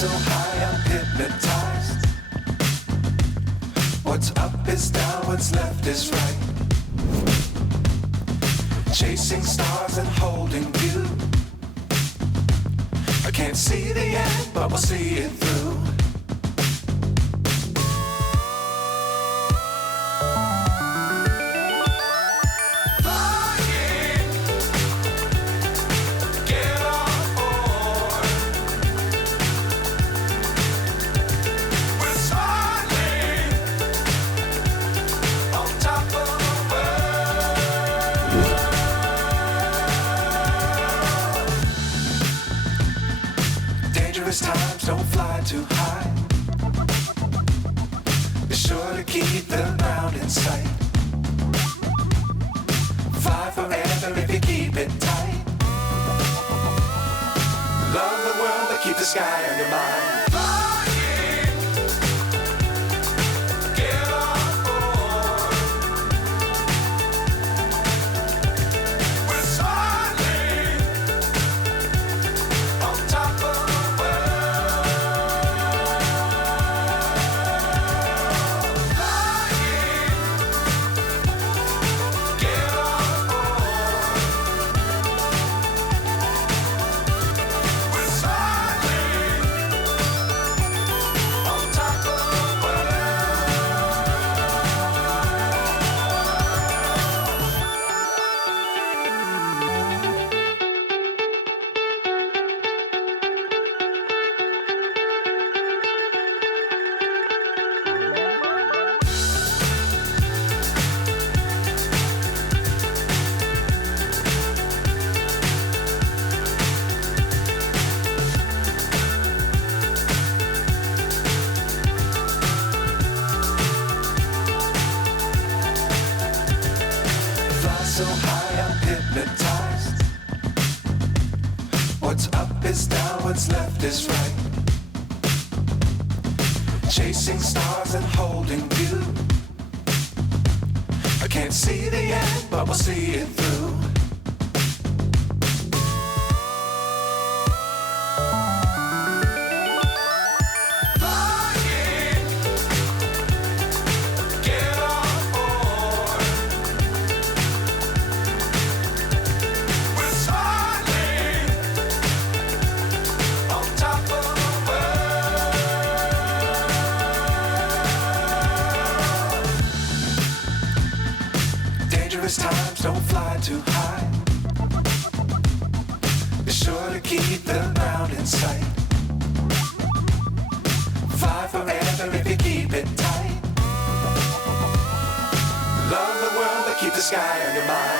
so high I'm hypnotized. What's up is down, what's left is right. Chasing stars and holding you. I can't see the end, but we'll see it through. Times don't fly too high. Be sure to keep the ground in sight. Fly forever if you keep it tight. Love the world but keep the sky on your mind. So high I'm hypnotized. What's up is down, what's left is right. Chasing stars and holding you. I can't see the end, but we'll see it through. Times don't fly too high. Be sure to keep the ground in sight. Fly forever if you keep it tight. Love the world but keep the sky on your mind.